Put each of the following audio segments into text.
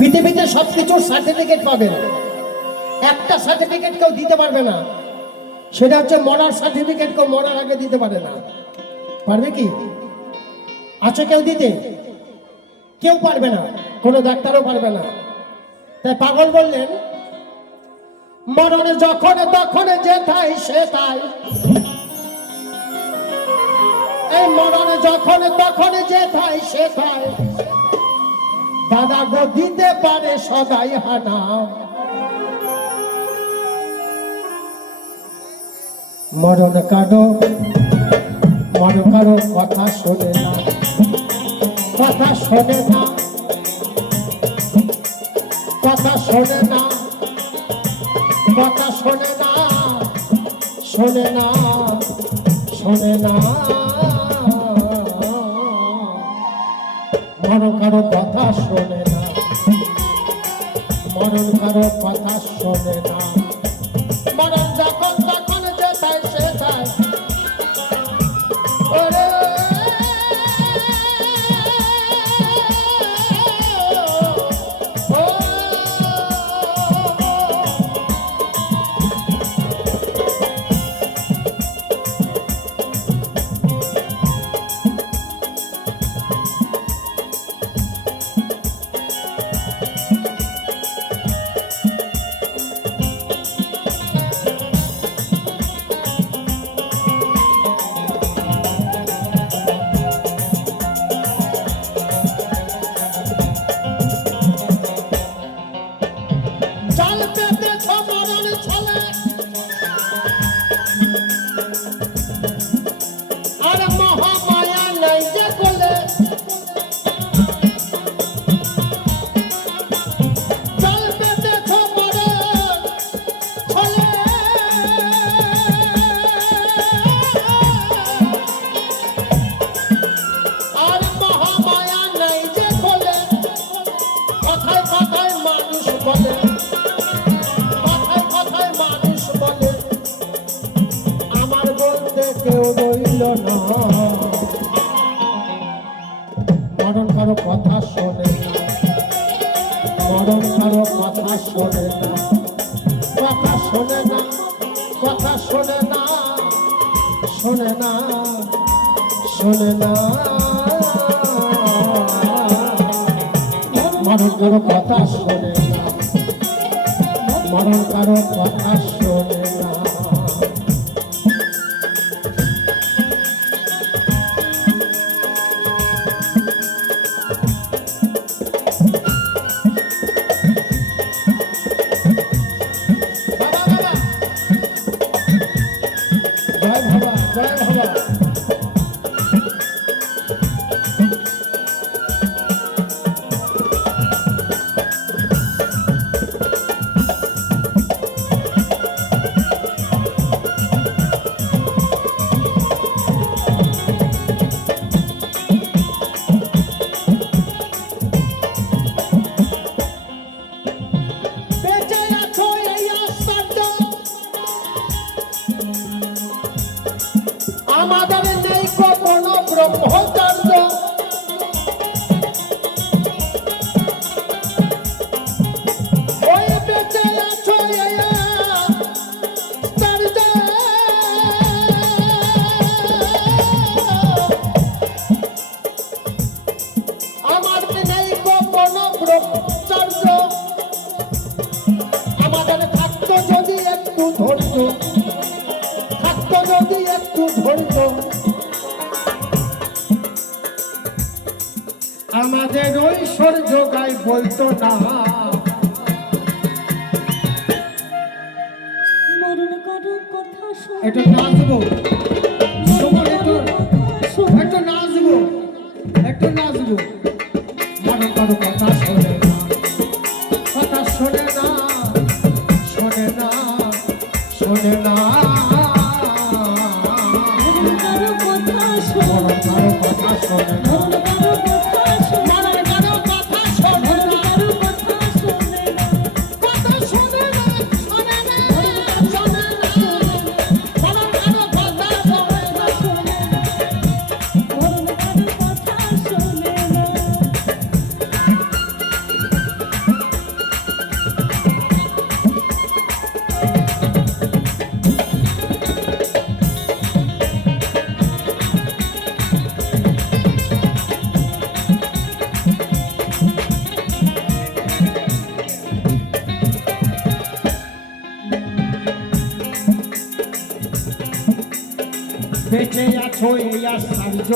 পৃথিবীতে সব কিছুর সার্টিফিকেট পাবেন। একটা সার্টিফিকেট কেউ দিতে পারবে না। সেটা হচ্ছে মরার সার্টিফিকেট কেউ মরার আগে দিতে পারে না। পারবে কি? আছে কেউ দিতে? কেউ পারবে না। কোনো ডাক্তারও পারবে না। তাই পাগল বললেন, মরণ যখন তখন যে তাই সে তাই এই মরণ যখন তখন যে তাই সে তাই দাদা গো, দিতে পারে সদাই হানা মরণ কারও মরণ কারও কথা শোনে না। কথা শোনে না। কথা শোনে না। কথা শোনে না। শোনে না। শোনে না। মরণ কারও কথা শোনে না। মরণ কারও কথা শোনে না। মরণ ছমরণ ছলে মরণ কারও কথা শোনে মরণ কারও কথা শোনে না। কথা শোনে না, কথা শোনে না শোনে না শোনে না। মরণ কারও কথা শোনে মরণ কারও কথা শোনে 真好。আমাদের থাকতো যদি একটু ধৈর্য থাকতো যদি একটু ধৈর্য আমাদের ঐশ্বর্য গাই বলতো না। একটু নাচবো। বেঁচে আছো এই আশ্চর্য?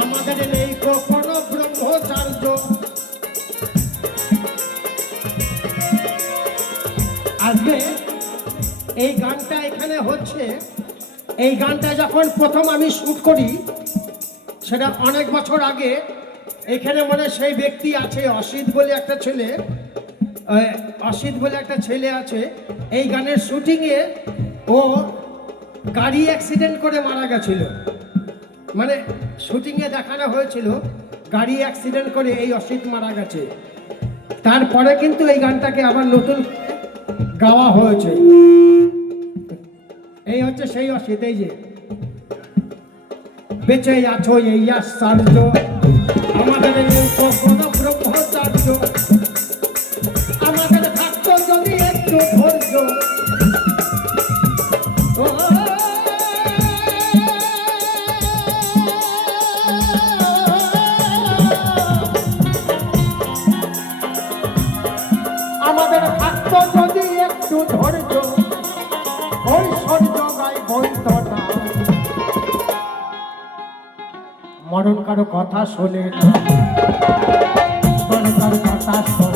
আমাদের নেই কখনো ব্রহ্মচার্য। আজকে এই গানটা এখানে হচ্ছে। এই গানটা যখন প্রথম আমি শুট করি, সেটা অনেক বছর আগে, এখানে মনে সেই ব্যক্তি আছে, অসিত বলে একটা ছেলে। অসিত বলে একটা ছেলে আছে। এই গানের শুটিংয়ে ও গাড়ি অ্যাক্সিডেন্ট করে মারা গেছিল। মানে শুটিংয়ে দেখানো হয়েছিল, গাড়ি অ্যাক্সিডেন্ট করে এই অসিত মারা গেছে। তারপরে কিন্তু এই গানটাকে আবার নতুন গাওয়া হয়েছে। এই হচ্ছে সেই অসিত, এই যে। বেঁচে আছো, এই আশ্চর্য। আমাদের ব্রহ্মচার্য। আমাদের থাকতো যদি একটু মরণ কারও কথা শোনে না। কারও কথা শোনে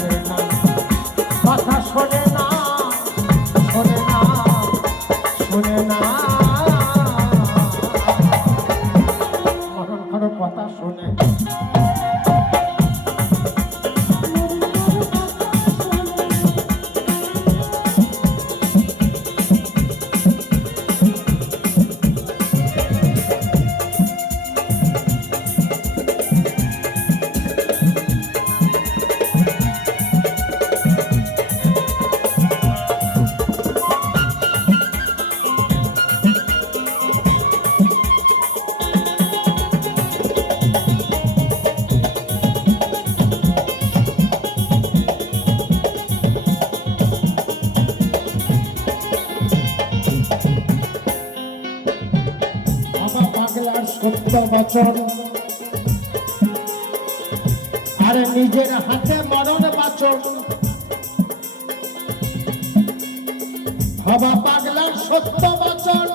বচন আরে নিজের হাতে মরণ বাচন। হবা পাগলার সত্য বচন।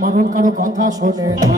মরণ কারও কথা শোনে না